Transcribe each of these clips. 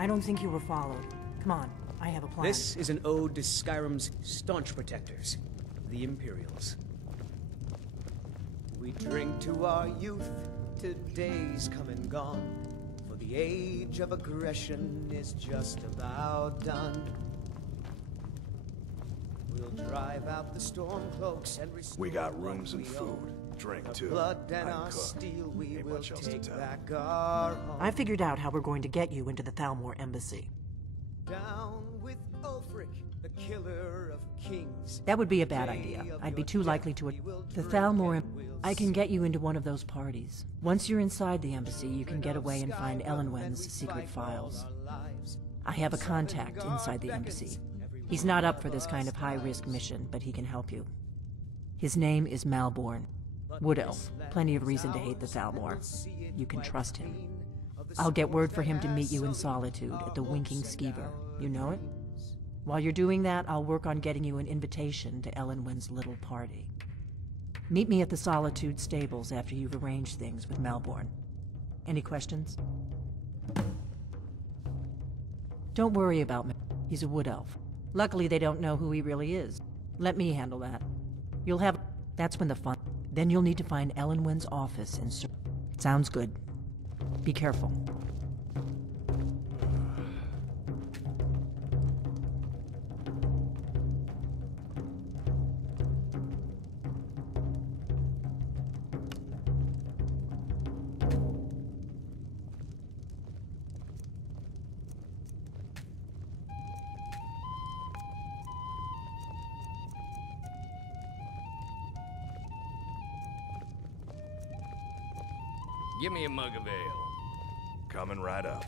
I don't think you were followed. Come on, I have a plan. This is an ode to Skyrim's staunch protectors, the Imperials. We drink to our youth, to days come and gone, for the age of aggression is just about done. We'll drive out the stormcloaks and restore. We got rooms and food, drink too. Blood and I'm our cooked. steel, we Ain't will much else to take tell. back our home. I figured out how we're going to get you into the Thalmor embassy. Down with Ulfric, the killer of kings. That would be a bad idea. I'd be too likely to... The Thalmor... I can get you into one of those parties. Once you're inside the embassy, you can get away and find Elenwen's secret files. I have a contact inside the embassy. He's not up for this kind of high-risk mission, but he can help you. His name is Malborn. Wood Elf. Plenty of reason to hate the Thalmor. You can trust him. I'll get word for him to meet you in Solitude at the Winking Skeever. You know it? While you're doing that, I'll work on getting you an invitation to Elenwen's little party. Meet me at the Solitude stables after you've arranged things with Malborn. Any questions? Don't worry about me. He's a Wood Elf. Luckily, they don't know who he really is. Let me handle that. You'll have... That's when the fun... Then you'll need to find Elenwen's office and... Sounds good. Be careful. Give me a mug of ale. Coming right up.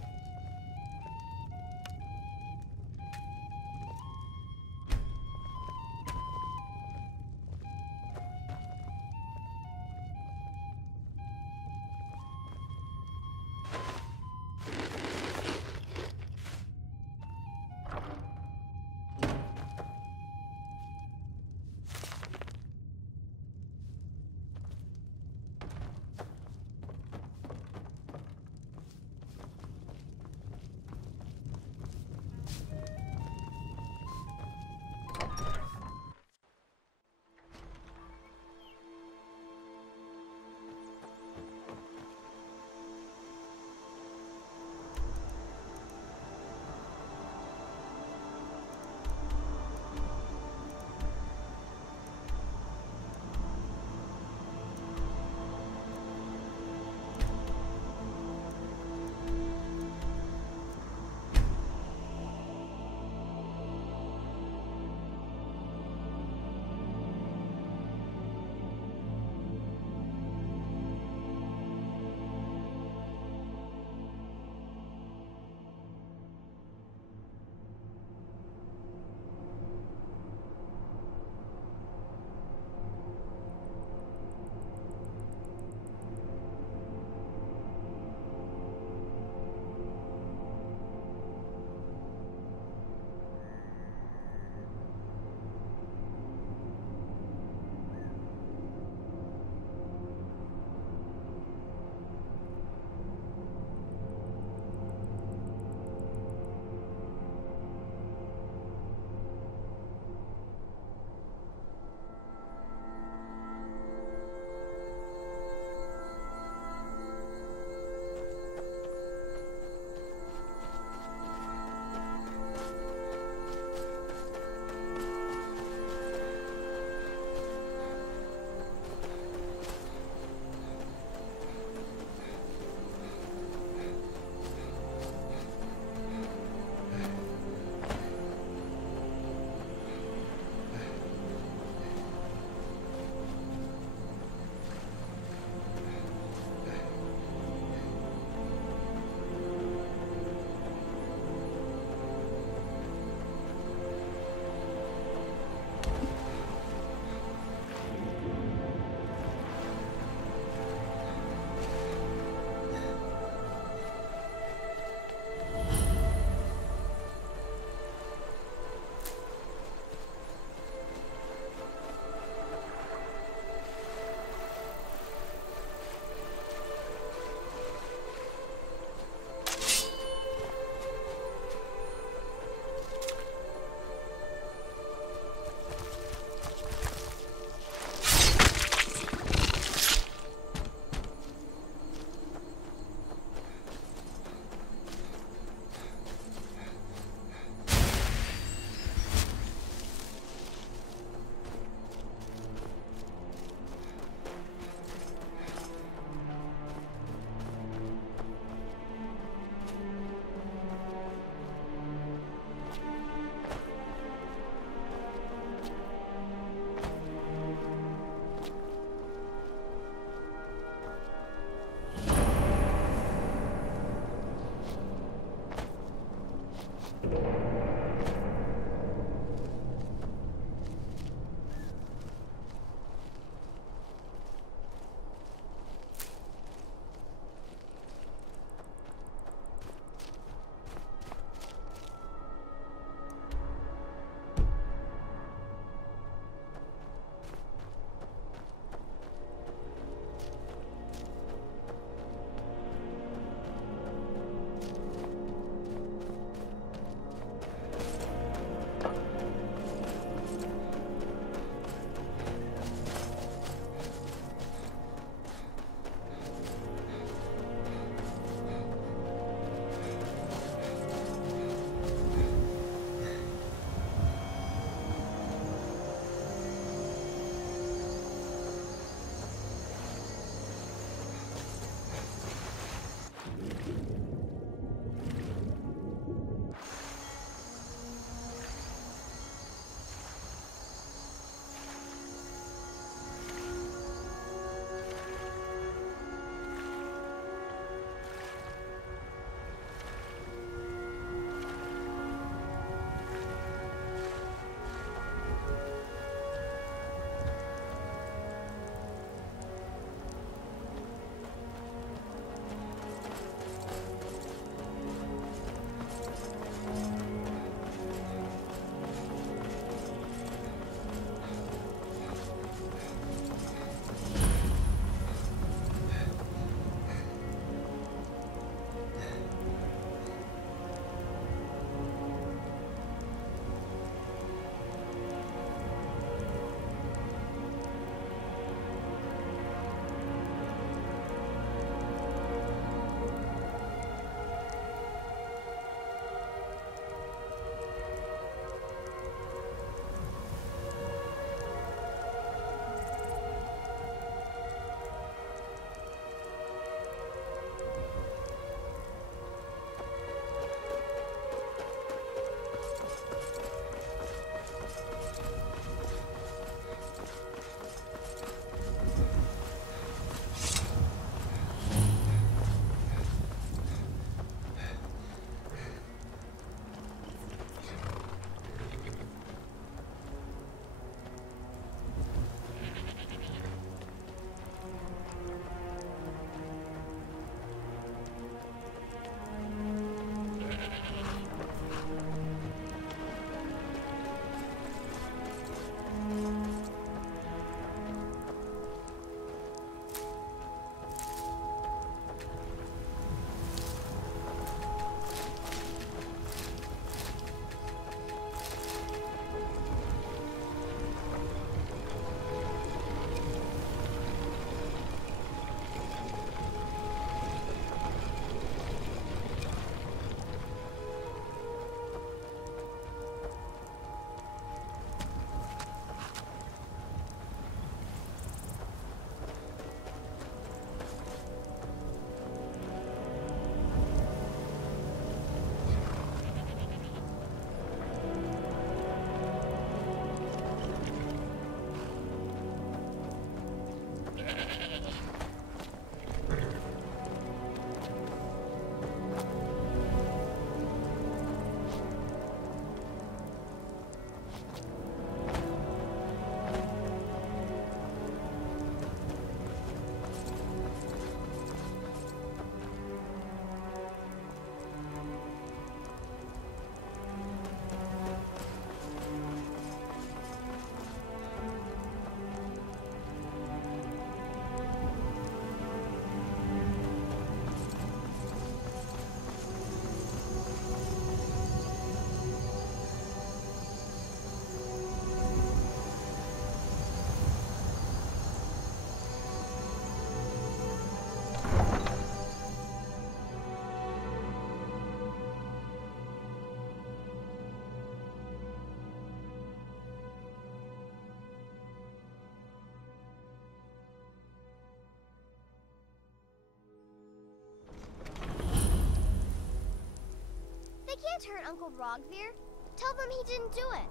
can't hurt Uncle Rogvir. Tell them he didn't do it.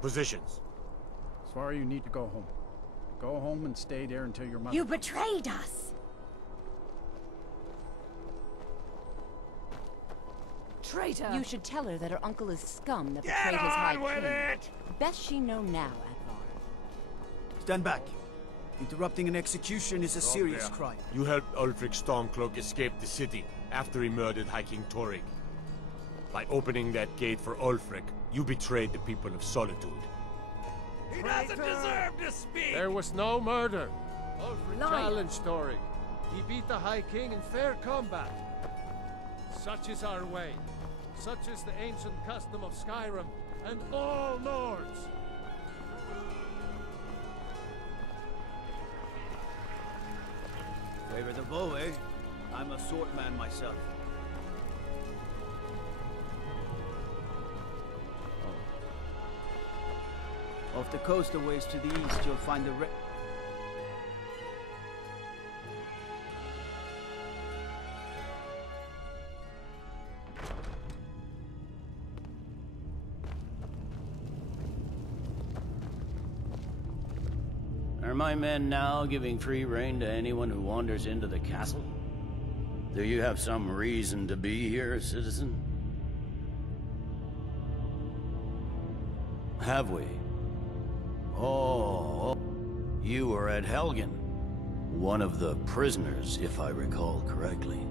Positions. Sorry, you need to go home. Go home and stay there until your mother... You betrayed us! traitor! You should tell her that her uncle is scum that betrayed his high king. Best she know now, Advar. Stand back. Interrupting an execution is a serious crime. You helped Ulfric Stormcloak escape the city after he murdered High King Torrig. By opening that gate for Ulfric, you betrayed the people of Solitude. He doesn't deserve to speak! There was no murder. Ulfric challenged Torrig. He beat the High King in fair combat. Such is our way. Such is the ancient custom of Skyrim and all Nords. Favor the bow, eh? I'm a sword man myself. Oh. Off the coast a ways to the east, you'll find the Are my men now giving free rein to anyone who wanders into the castle? Do you have some reason to be here, citizen? Have we? Oh, you were at Helgen. One of the prisoners, if I recall correctly.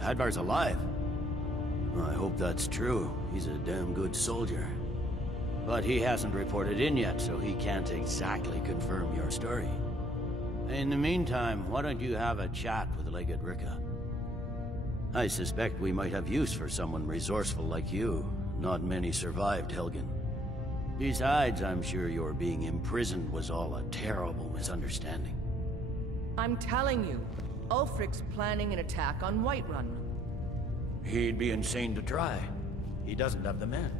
Advar's alive. I hope that's true. He's a damn good soldier. But he hasn't reported in yet, so he can't exactly confirm your story. In the meantime, why don't you have a chat with Legate Ricka? I suspect we might have use for someone resourceful like you. Not many survived Helgen. Besides, I'm sure your being imprisoned was all a terrible misunderstanding. I'm telling you, Ulfric's planning an attack on Whiterun. He'd be insane to try. He doesn't have the men.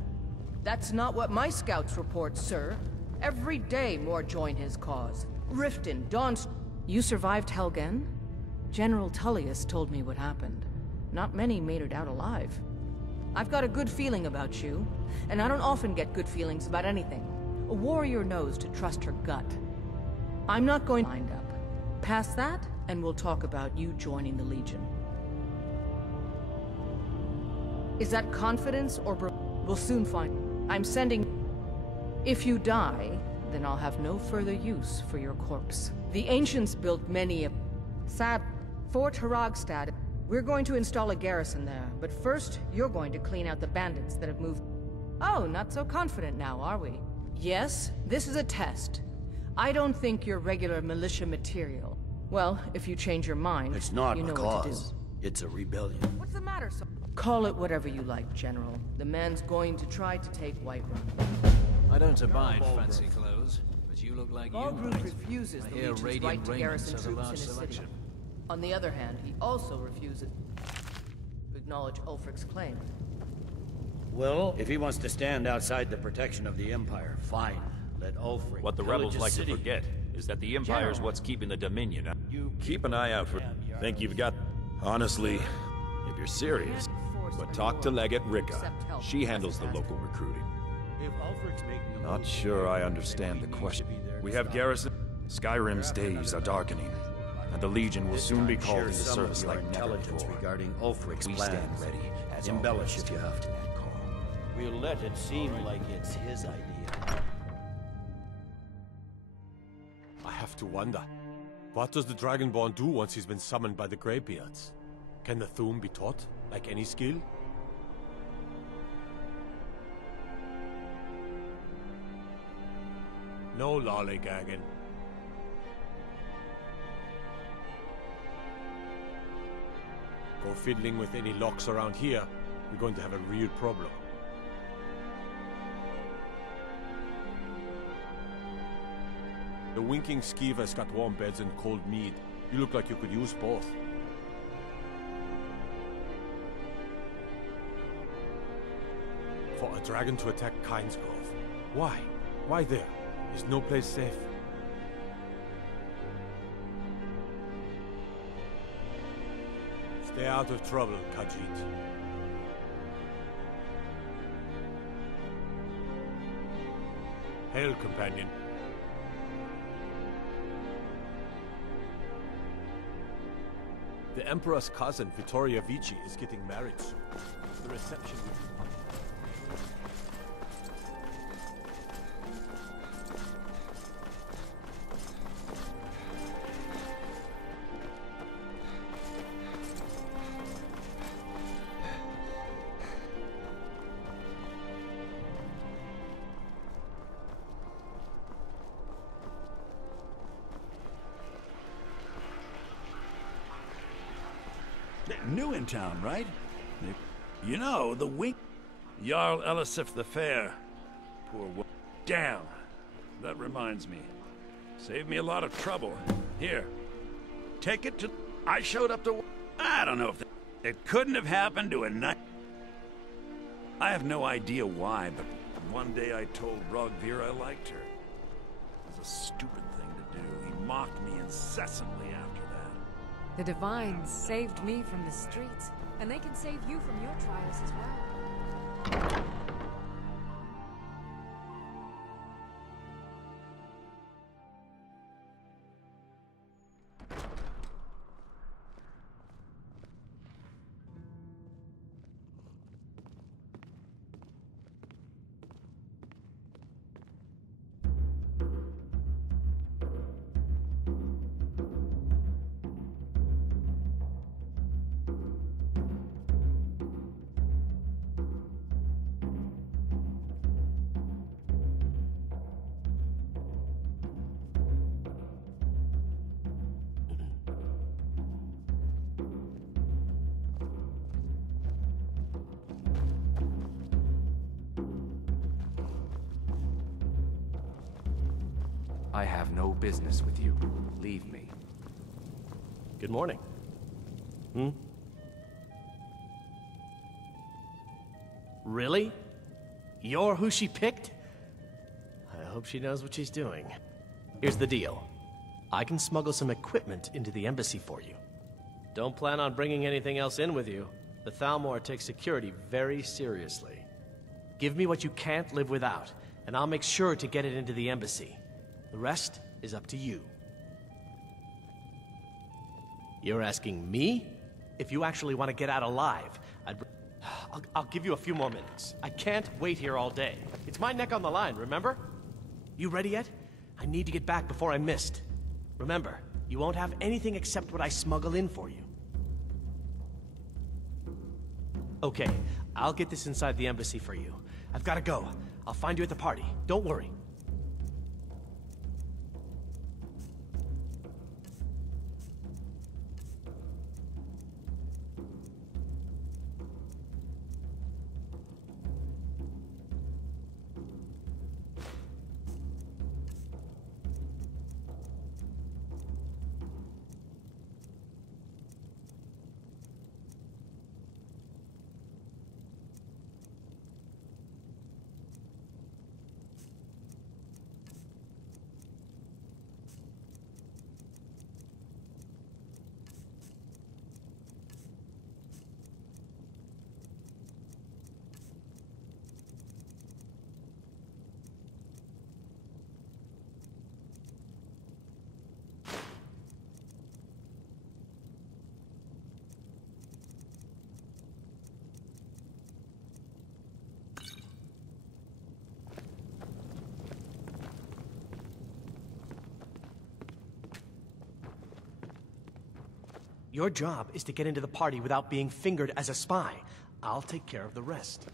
That's not what my scouts report, sir. Every day more join his cause. Riften, Dawn's... You survived Helgen? General Tullius told me what happened. Not many made it out alive. I've got a good feeling about you, and I don't often get good feelings about anything. A warrior knows to trust her gut. I'm not going to wind up. Past that, and we'll talk about you joining the Legion. Is that confidence or we'll soon find. I'm sending... If you die, then I'll have no further use for your corpse. The ancients built many a... Sad... Fort Haragstad. We're going to install a garrison there, but first, you're going to clean out the bandits that have moved... Oh, not so confident now, are we? Yes, this is a test. I don't think you're regular militia material. Well, if you change your mind, it's not you know a what to do. cause. It's a rebellion. What's the matter, sir? Call it whatever you like, General. The man's going to try to take Whiterun. I don't abide fancy clothes, but you look like Balgruuf refuses the Legion's right to garrison troops in his city. On the other hand, he also refuses to acknowledge Ulfric's claim. Well, if he wants to stand outside the protection of the Empire, fine. Let Ulfric... What the rebels like to forget is that the Empire's what's keeping the Dominion. Keep an eye out for... Think you've got... Honestly, if you're serious, but talk to Legate Ricka. She handles the local recruiting. Not sure I understand the question. We have garrison. Skyrim's days are darkening, and the Legion will soon be called into service like never before. Regarding Ulfric's We plans. stand ready, as Embellish always, if you have to. We'll let it seem like it's his idea. I have to wonder. What does the Dragonborn do once he's been summoned by the Greybeards? Can the Thu'um be taught, like any skill? No lollygagging. Go fiddling with any locks around here, we're going to have a real problem. The Winking Skeever's got warm beds and cold mead. You look like you could use both. For a dragon to attack Kynesgrove. Why? Why there? Is no place safe? Stay out of trouble, Khajiit. Hail, companion. The Emperor's cousin, Vittoria Vici, is getting married soon. The reception will be public. New in town, right? You know, the wink... Jarl Elisif the Fair. Poor wo... Damn. That reminds me. Saved me a lot of trouble. Here. Take it to... I showed up to... I don't know if... It couldn't have happened to a night... I have no idea why, but one day I told Rogvir I liked her. It was a stupid thing to do. He mocked me incessantly after that. The Divines saved me from the streets, and they can save you from your trials as well. I have no business with you. Leave me. Good morning. Really? You're who she picked? I hope she knows what she's doing. Here's the deal. I can smuggle some equipment into the embassy for you. Don't plan on bringing anything else in with you. The Thalmor takes security very seriously. Give me what you can't live without, and I'll make sure to get it into the embassy. The rest is up to you. You're asking me? If you actually want to get out alive, I'll give you a few more minutes. I can't wait here all day. It's my neck on the line, remember? You ready yet? I need to get back before I'm missed. Remember, you won't have anything except what I smuggle in for you. Okay, I'll get this inside the embassy for you. I've got to go. I'll find you at the party. Don't worry. Your job is to get into the party without being fingered as a spy. I'll take care of the rest.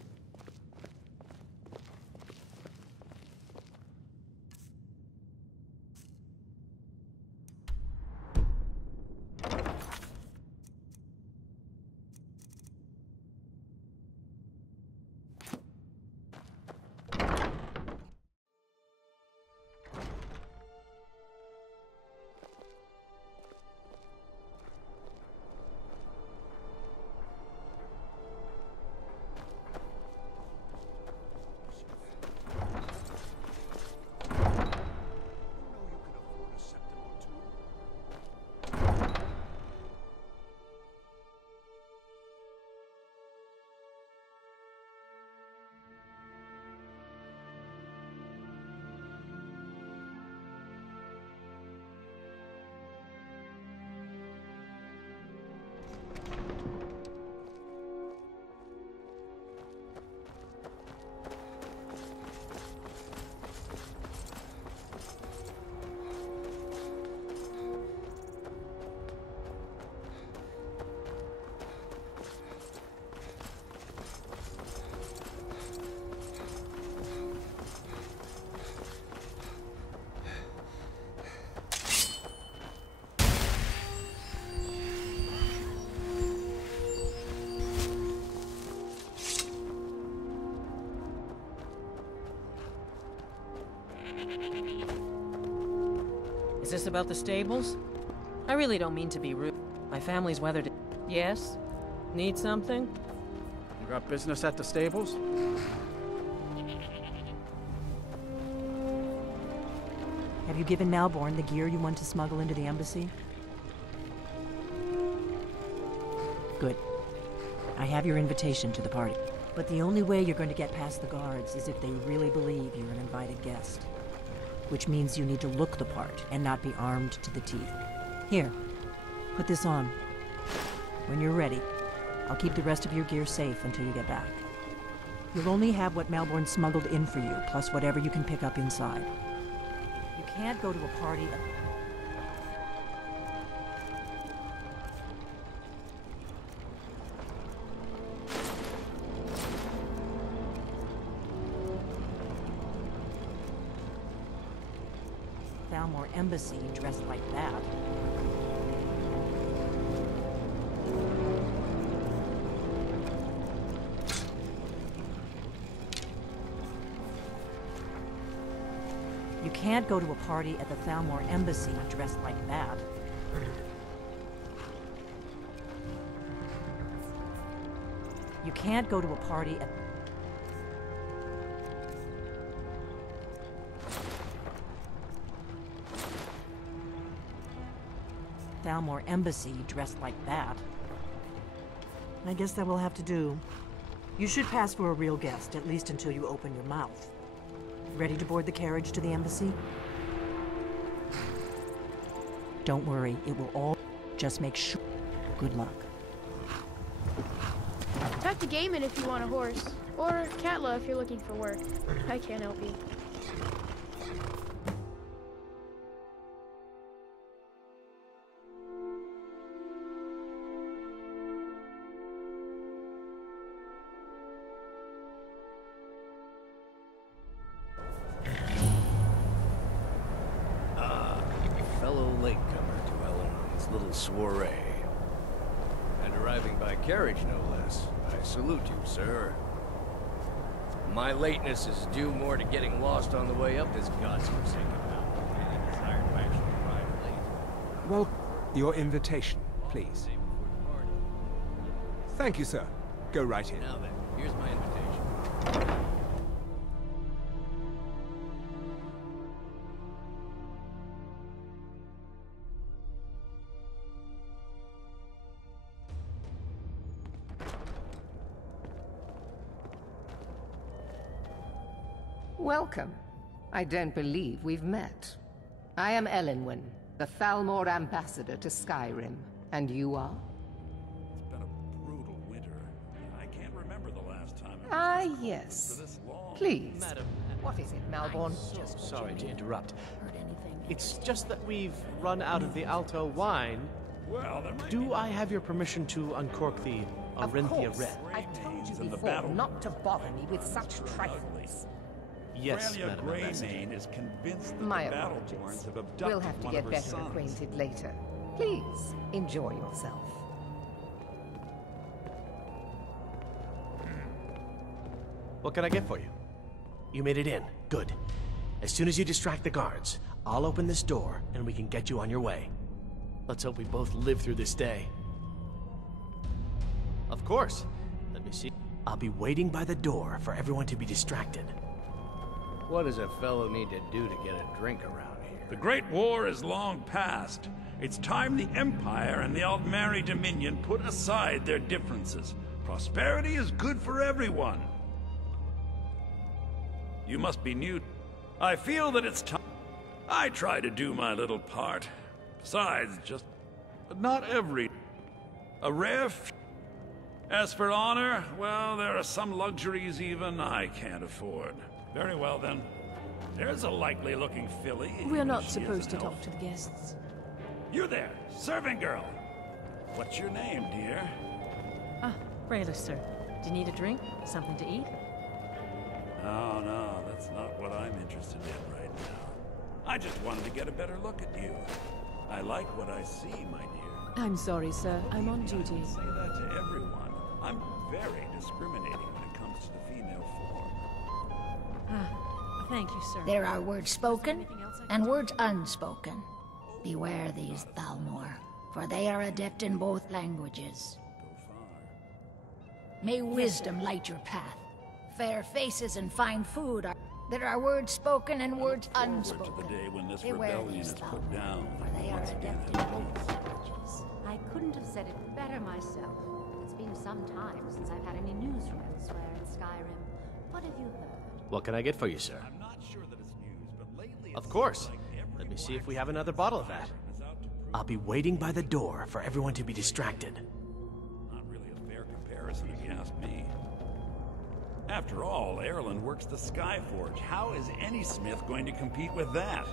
Business about the stables? I really don't mean to be rude. My family's weathered it. Yes? Need something? You got business at the stables? Have you given Malborn the gear you want to smuggle into the embassy? Good. I have your invitation to the party. But the only way you're going to get past the guards is if they really believe you're an invited guest. Which means you need to look the part and not be armed to the teeth. Here, put this on. When you're ready, I'll keep the rest of your gear safe until you get back. You'll only have what Malborn smuggled in for you, plus whatever you can pick up inside. You can't go to a party... Thalmor Embassy dressed like that. You can't go to a party at the Thalmor Embassy dressed like that. You can't go to a party at... Thalmor Embassy dressed like that. I guess that will have to do. You should pass for a real guest, at least until you open your mouth. Ready to board the carriage to the embassy? Don't worry, it will all... Just make sure... Good luck. Talk to Gaiman if you want a horse. Or Katla if you're looking for work. I can't help you. Soiree. And arriving by carriage, no less. I salute you, sir. My lateness is due more to getting lost on the way up this godforsaken mountain than any desire to actually arrive late. Well, your invitation, please. Thank you, sir. Go right in. Now then, here's my invitation. Welcome. I don't believe we've met. I am Elenwen, the Thalmor ambassador to Skyrim. And you are? It's been a brutal winter. I can't remember the last time Ah, yes. for this long. Please. Madam. What is it, Malborn? Just sorry to interrupt. It's just that we've run out of the Alto wine. Well, there might Do I have your permission to uncork the Arinthia Of course. Red? I've told you in the before battle not to bother me with such trifles. Yes, Aurelia Madam Greymane Ambassador. is convinced that My the apologies. Battleborns have abducted We'll have to one get of her better sons. acquainted later. Please, enjoy yourself. What can I get for you? You made it in. Good. As soon as you distract the guards, I'll open this door and we can get you on your way. Let's hope we both live through this day. Of course. Let me see. I'll be waiting by the door for everyone to be distracted. What does a fellow need to do to get a drink around here? The Great War is long past. It's time the Empire and the Aldmeri Dominion put aside their differences. Prosperity is good for everyone. You must be new. I feel that it's time. I try to do my little part. Besides, but not every. A rare As for honor, well, there are some luxuries even I can't afford. Very well, then. There's a likely-looking filly. We're not She is supposed to an talk elf. to the guests. You there, servant girl. What's your name, dear? Ah, Rayla, sir. Do you need a drink? Something to eat? No, that's not what I'm interested in right now. I just wanted to get a better look at you. I like what I see, my dear. I'm sorry, sir. I'm on duty. I say that to everyone. I'm very discriminating when it comes to the female form. Ah, thank you, sir. There are words spoken and words unspoken. Beware these Thalmor, for they are adept in both languages. May wisdom light your path. Fair faces and fine food are... There are words spoken and words unspoken. To the day when this Beware rebellion these is put Thalmor, down. for they are adept in both languages. I couldn't have said it better myself. It's been some time since I've had any news from elsewhere in Skyrim. What have you heard? What can I get for you, sir? I'm not sure that it's news, but lately Of course. Let me see if we have another bottle of that. I'll be waiting by the door for everyone to be distracted. Not really a fair comparison if you ask me. After all, Erlen works the Skyforge. How is any smith going to compete with that?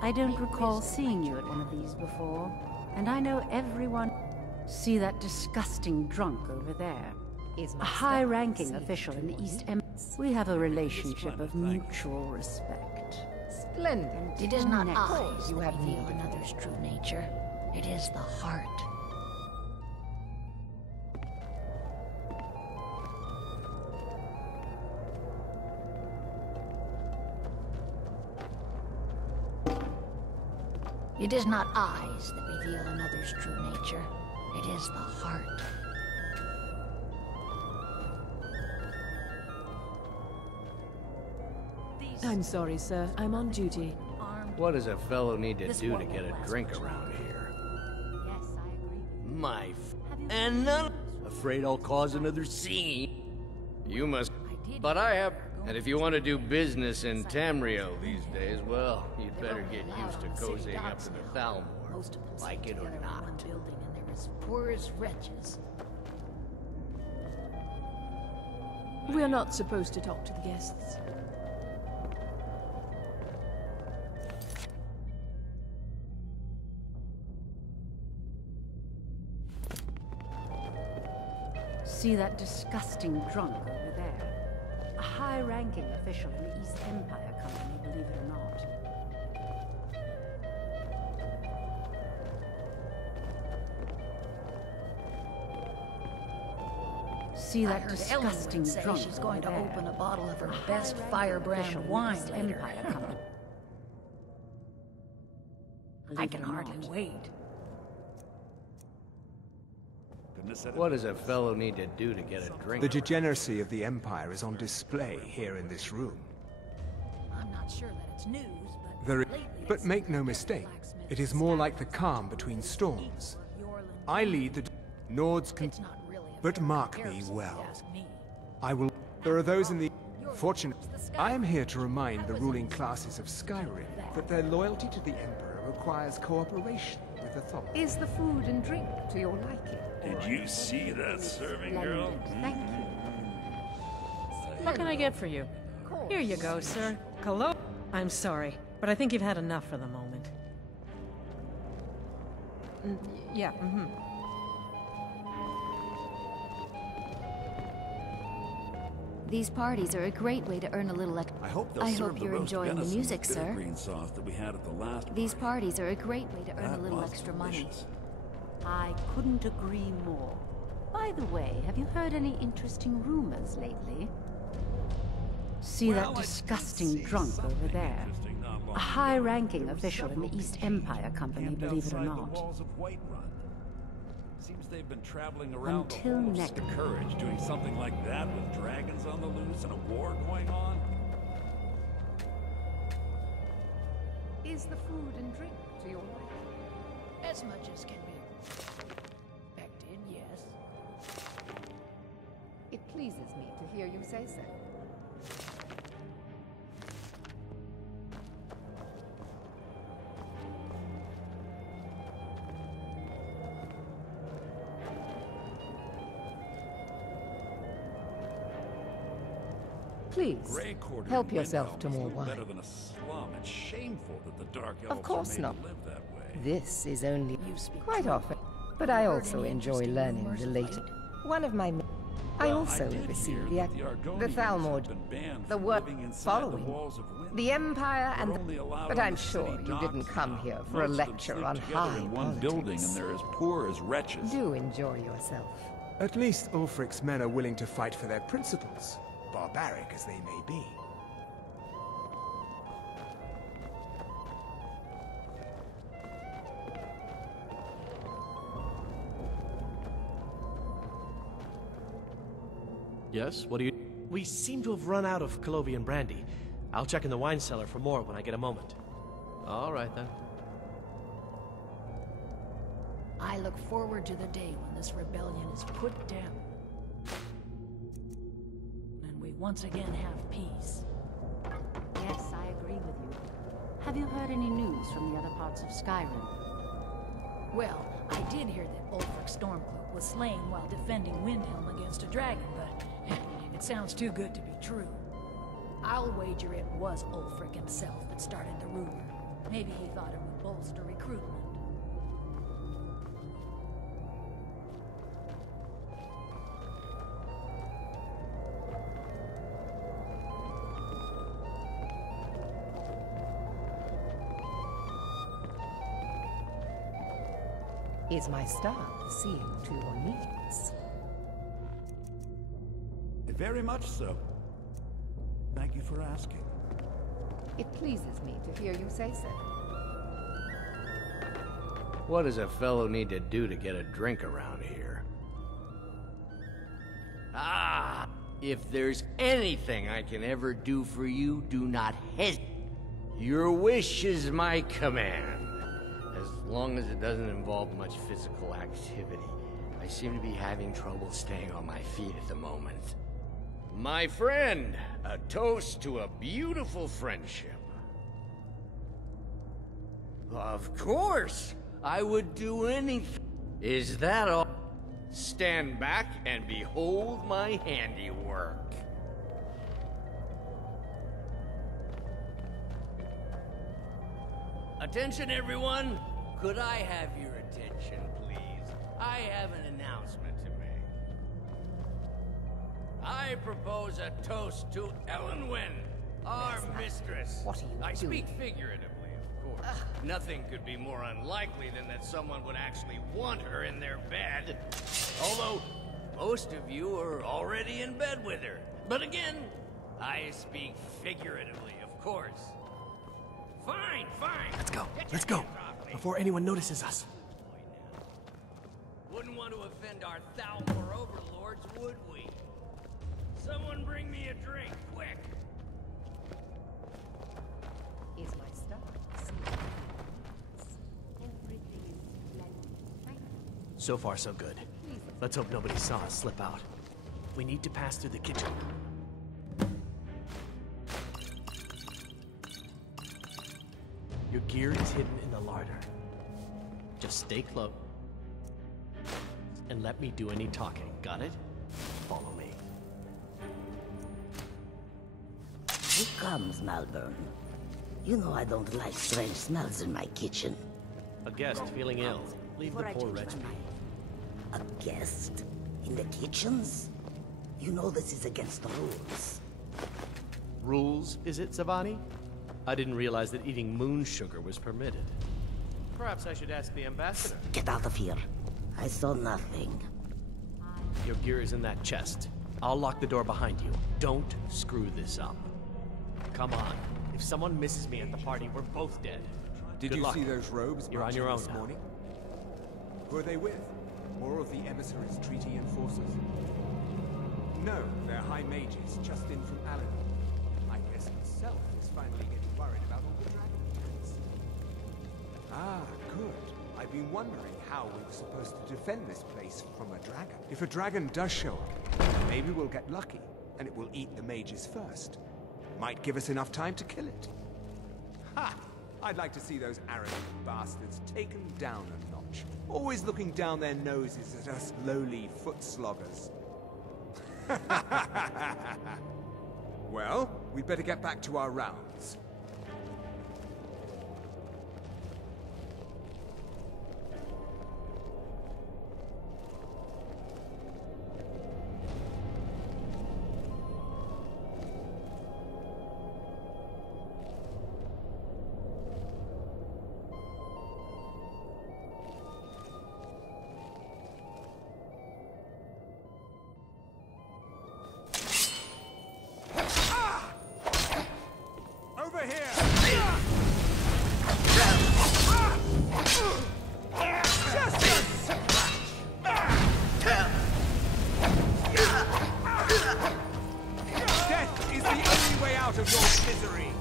I don't recall seeing you at one of these before, and I know everyone. See that disgusting drunk over there? A high-ranking official in the East Empire. We have a relationship of mutual respect. Splendid. It is not eyes you have reveal another's true nature. It is the heart. It is not eyes that reveal another's true nature. It is the heart. I'm sorry, sir. I'm on duty. What does a fellow need to do to get a drink around here? Yes, I agree. My and none. Afraid I'll cause another scene. You must. But I have. And if you want to do business in Tamriel these days, well, you'd better get used to cozying up to the Thalmor, like it or not. Building, and they're as poor as wretches. We're not supposed to talk to the guests. See that disgusting drunk over there? A high-ranking official in the East Empire Company, believe it or not. See that disgusting drunk she's going to over there? open a bottle of her best firebrand wine East later. Empire Company. I can hardly wait. What does a fellow need to do to get a drink? The degeneracy of the Empire is on display here in this room. I'm not sure that it's news, but But make no mistake, it is more like the calm between storms. I lead the Nords but mark me well. I will. There are those in the fortunate. I am here to remind the ruling classes of Skyrim that their loyalty to the Emperor requires cooperation with the Thoth. Is the food and drink to your liking? Did you see that serving girl? Thank you. What can I get for you? Here you go, sir. Cologne. I'm sorry, but I think you've had enough for the moment. Yeah, These parties are a great way to earn a little extra. I hope you're enjoying the music, sir. Green sauce that we had at the last. These parties are a great way to earn a little extra money. I couldn't agree more. By the way, have you heard any interesting rumors lately? See that disgusting drunk over there? A high-ranking official in the East Empire Company, believe it or not. Seems they've been traveling around Until the whole of next. Courage doing something like that with dragons on the loose and a war going on. Is the food and drink to your liking? as much as can be expected, yes. It pleases me to hear you say so. Please, help yourself to more wine. Better than a slum. It's shameful that the Dark Elves Of course are made not. to live that way. This is only quite often, but I also enjoy learning the latest. One of my I also oversee the Thalmor, the work following, the Empire, and the... But I'm sure you didn't come here for a lecture on high in one building, and they're as poor as wretches. Do enjoy yourself. At least Ulfric's men are willing to fight for their principles, barbaric as they may be. Yes, what do you... We seem to have run out of Colovian brandy. I'll check in the wine cellar for more when I get a moment. All right, then. I look forward to the day when this rebellion is put down. And we once again have peace. Yes, I agree with you. Have you heard any news from the other parts of Skyrim? Well, I did hear that Ulfric Stormcloak was slain while defending Windhelm against a dragon, but it sounds too good to be true. I'll wager it was Ulfric himself that started the rumor. Maybe he thought it would bolster recruitment. Is my staff seeing to your needs? Very much so. Thank you for asking. It pleases me to hear you say so. What does a fellow need to do to get a drink around here? Ah! If there's anything I can ever do for you, do not hesitate. Your wish is my command. As long as it doesn't involve much physical activity. I seem to be having trouble staying on my feet at the moment. My friend, a toast to a beautiful friendship. Of course! I would do anything. Is that all? Stand back and behold my handiwork. Attention, everyone! Could I have your attention, please? I have an announcement to make. I propose a toast to Elenwen, our mistress. What are you I doing? speak figuratively, of course. Nothing could be more unlikely than that someone would actually want her in their bed. Although, most of you are already in bed with her. But again, I speak figuratively, of course. Fine, fine. Let's go. Before anyone notices us. Wouldn't want to offend our Thalmor overlords, would we? Someone bring me a drink, quick! Is my staff So far, so good. Let's hope nobody saw us slip out. We need to pass through the kitchen. Your gear is hidden in the larder. Just stay close. And let me do any talking. Got it? Follow me. Here comes Malvern. You know I don't like strange smells in my kitchen. A guest feeling ill. Leave the poor wretch be. A guest? In the kitchens? You know this is against the rules. Rules, is it, Savani? I didn't realize that eating moon sugar was permitted. Perhaps I should ask the ambassador. Get out of here. I saw nothing. Your gear is in that chest. I'll lock the door behind you. Don't screw this up. Come on. If someone misses me at the party, we're both dead. Did Good you luck. see those robes You're on marching your own this now. morning? Who are they with? More of the emissaries' treaty enforcers? No, they're high mages just in from Alan. I guess himself is finally getting worried about all the dragon attacks. Ah, good. I've been wondering how we were supposed to defend this place from a dragon. If a dragon does show up, maybe we'll get lucky, and it will eat the mages first. Might give us enough time to kill it. Ha! I'd like to see those arrogant bastards taken down a notch. Always looking down their noses at us lowly foot sloggers. Well, we'd better get back to our rounds. here! Just a Death is the only way out of your misery.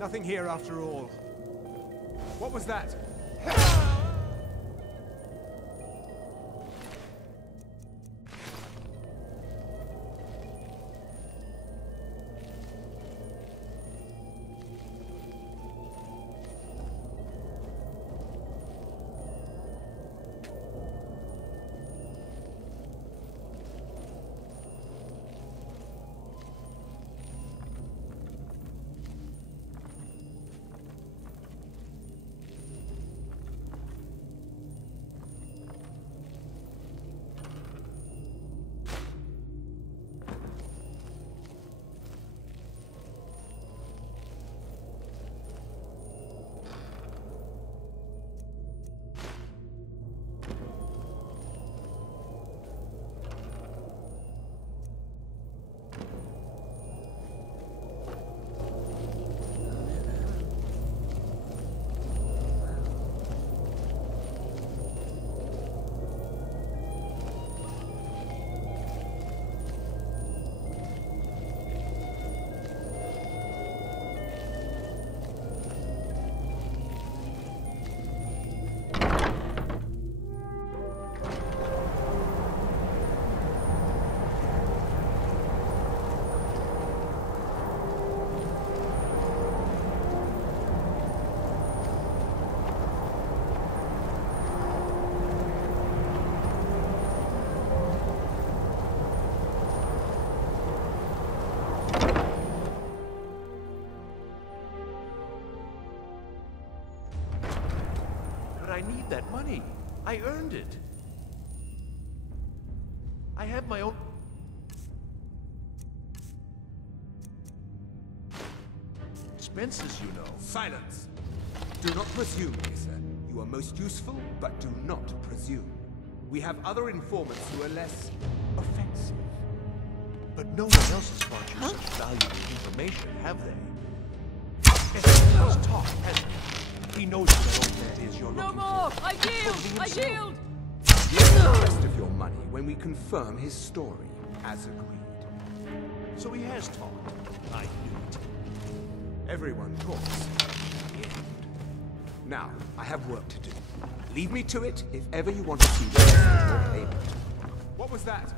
Nothing here after all. What was that? I need that money. I earned it. I have my own... expenses, you know. Silence! Do not presume, Mesa. You are most useful, but do not presume. We have other informants who are less offensive. But no one else has brought you such valuable information, have they? Let's talk, hasn't he? He knows what that is you're looking more! for. I yield! I yield! Give the rest of your money when we confirm his story, as agreed. So he has talked. I knew it. Everyone talks. Now, I have work to do. Leave me to it if ever you want to see the rest of your payment. What was that?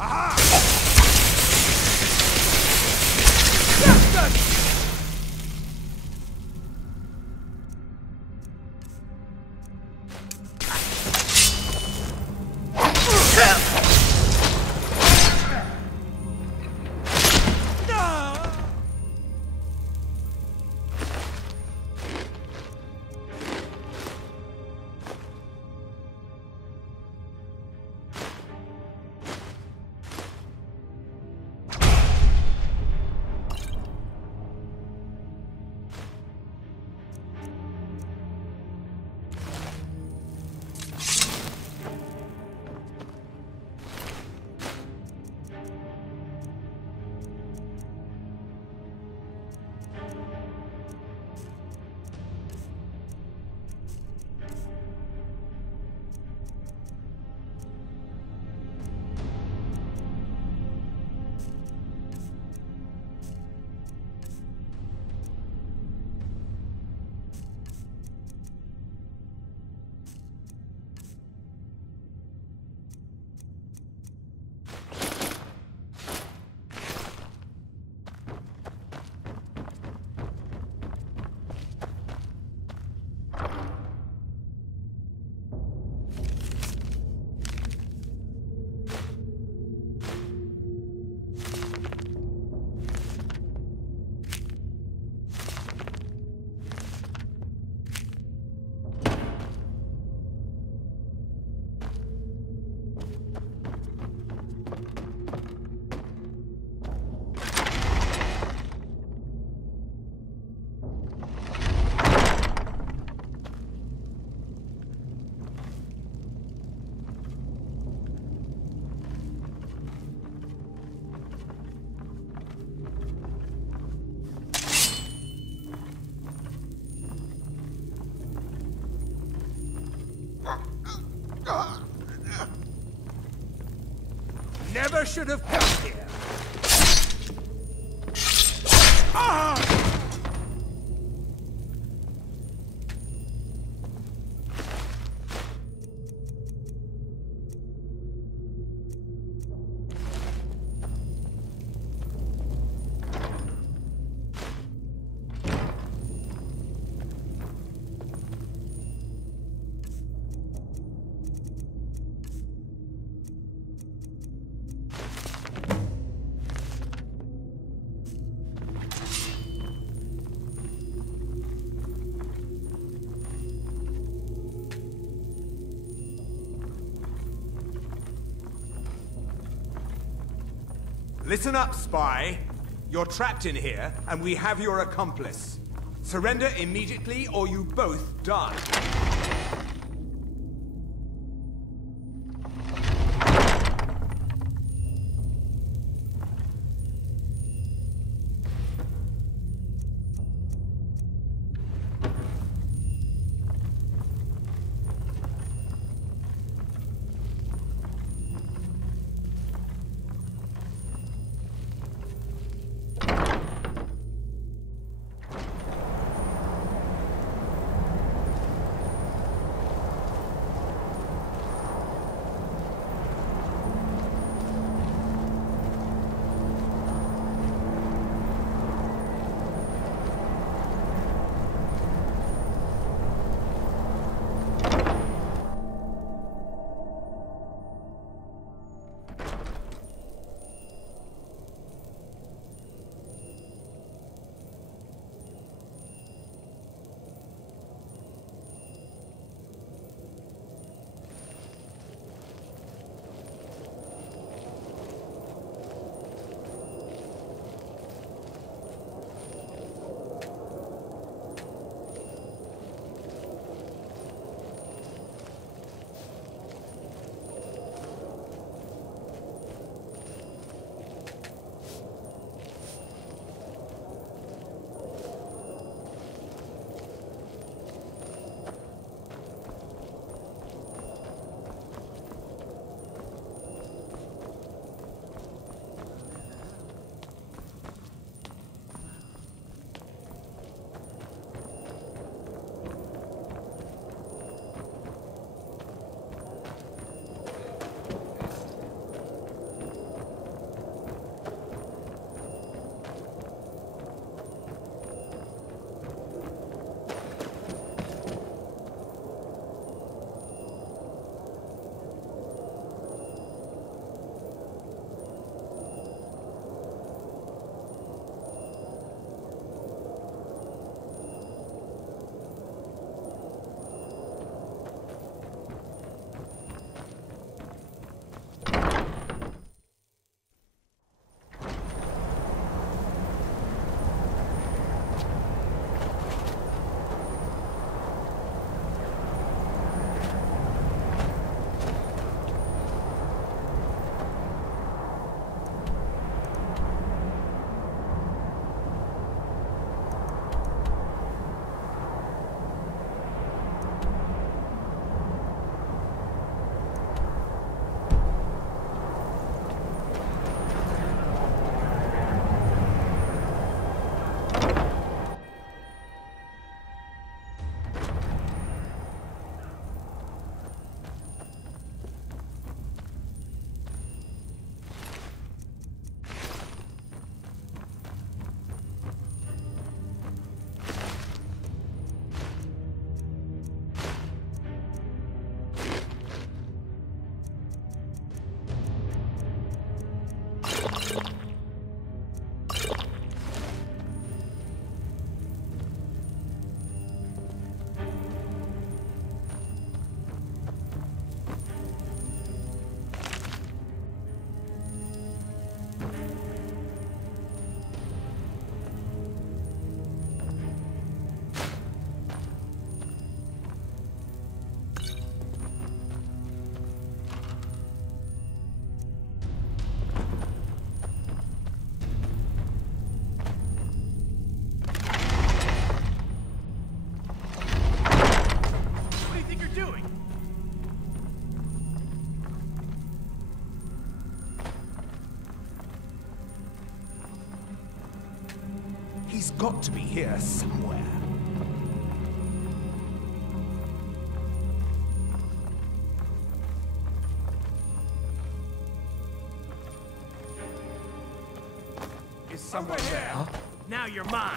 Aha! Never should have come here. Ah! Listen up, spy. You're trapped in here, and we have your accomplice. Surrender immediately, or you both die. got to be here somewhere. Is someone there? Huh? Now you're mine.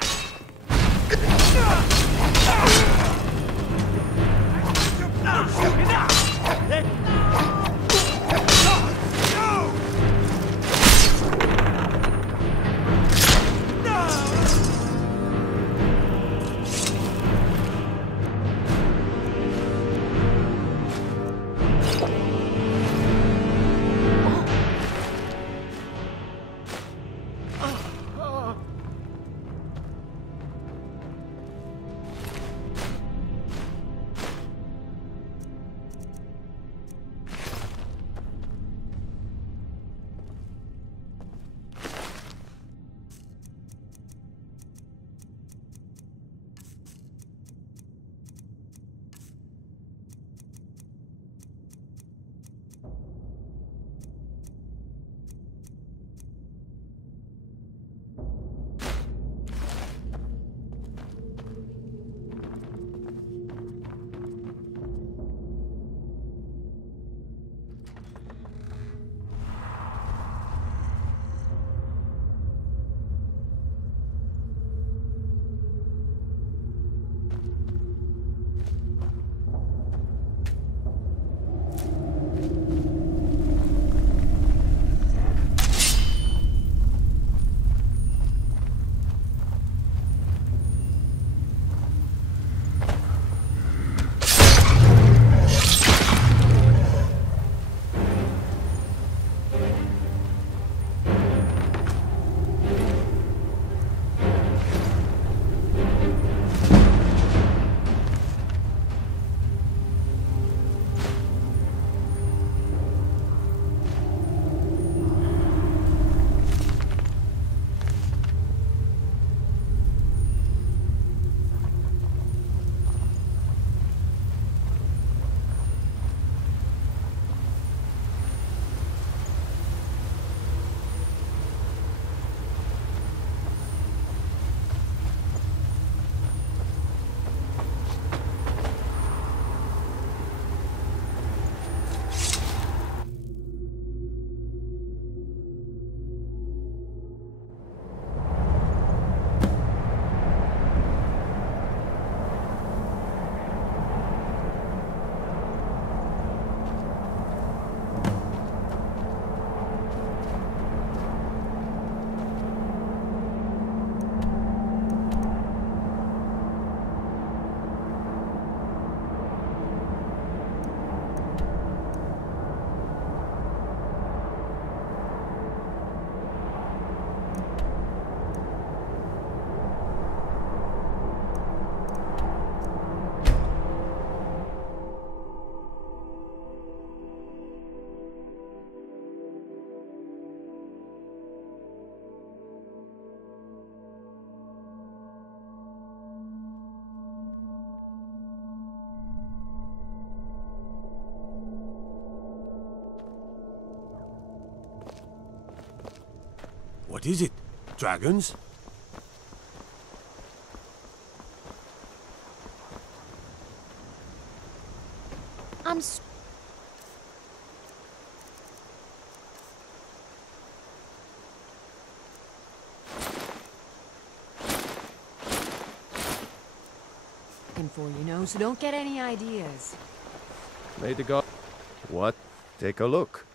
What is it? Dragons? For you know, so don't get any ideas. May the god... What? Take a look.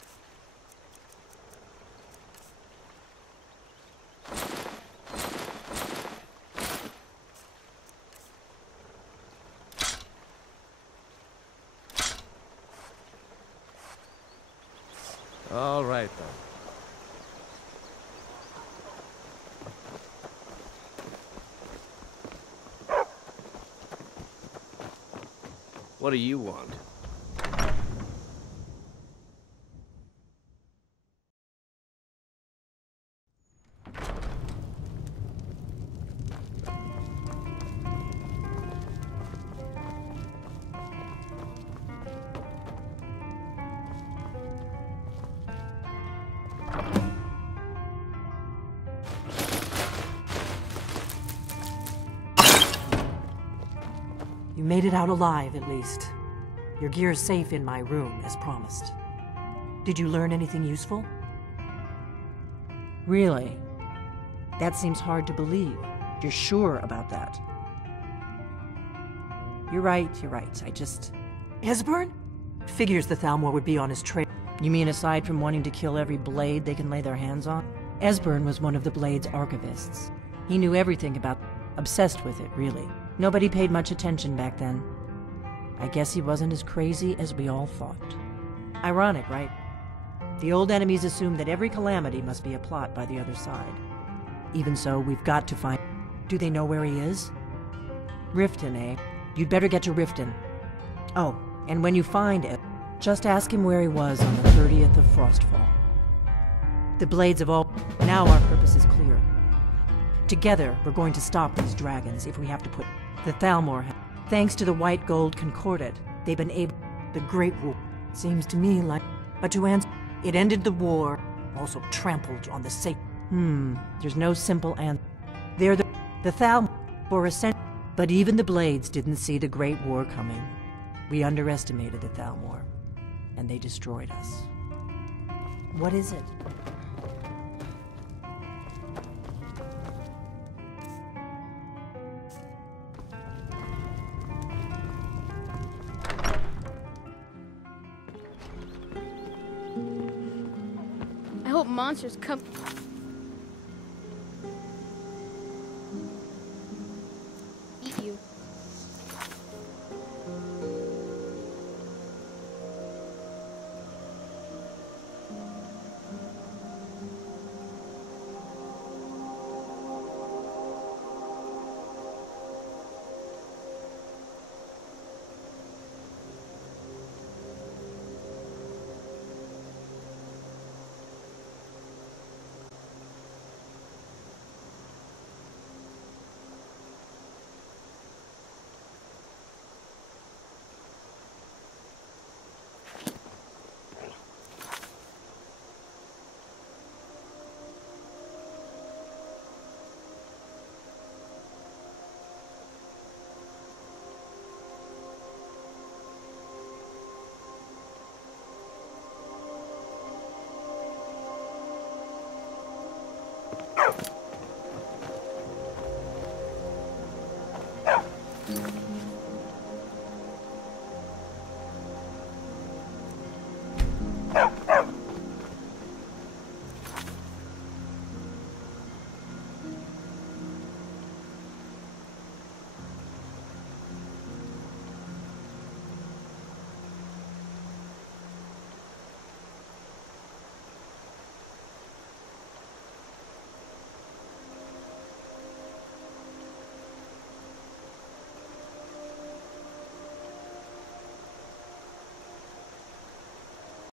All right, then. What do you want? You made it out alive, at least. Your gear's safe in my room, as promised. Did you learn anything useful? Really? That seems hard to believe. You're sure about that? You're right. I just... Esbern? Figures the Thalmor would be on his trail. You mean aside from wanting to kill every blade they can lay their hands on? Esbern was one of the Blade's archivists. He knew everything about... Obsessed with it, really. Nobody paid much attention back then. I guess he wasn't as crazy as we all thought. Ironic, right? The old enemies assumed that every calamity must be a plot by the other side. Even so, we've got to find... Do they know where he is? Riften, eh? You'd better get to Riften. Oh, and when you find it, just ask him where he was on the 30th of Frostfall. The Blades of all... Now our purpose is clear. Together, we're going to stop these dragons if we have to put... The Thalmor... Thanks to the White Gold Concordat, they've been able... The Great War. Seems to me like... But to answer... It ended the war, also trampled on the sacred... There's no simple answer. They're the Thalmor for a century. But even the Blades didn't see the Great War coming. We underestimated the Thalmor, and they destroyed us. What is it? I hope monsters come...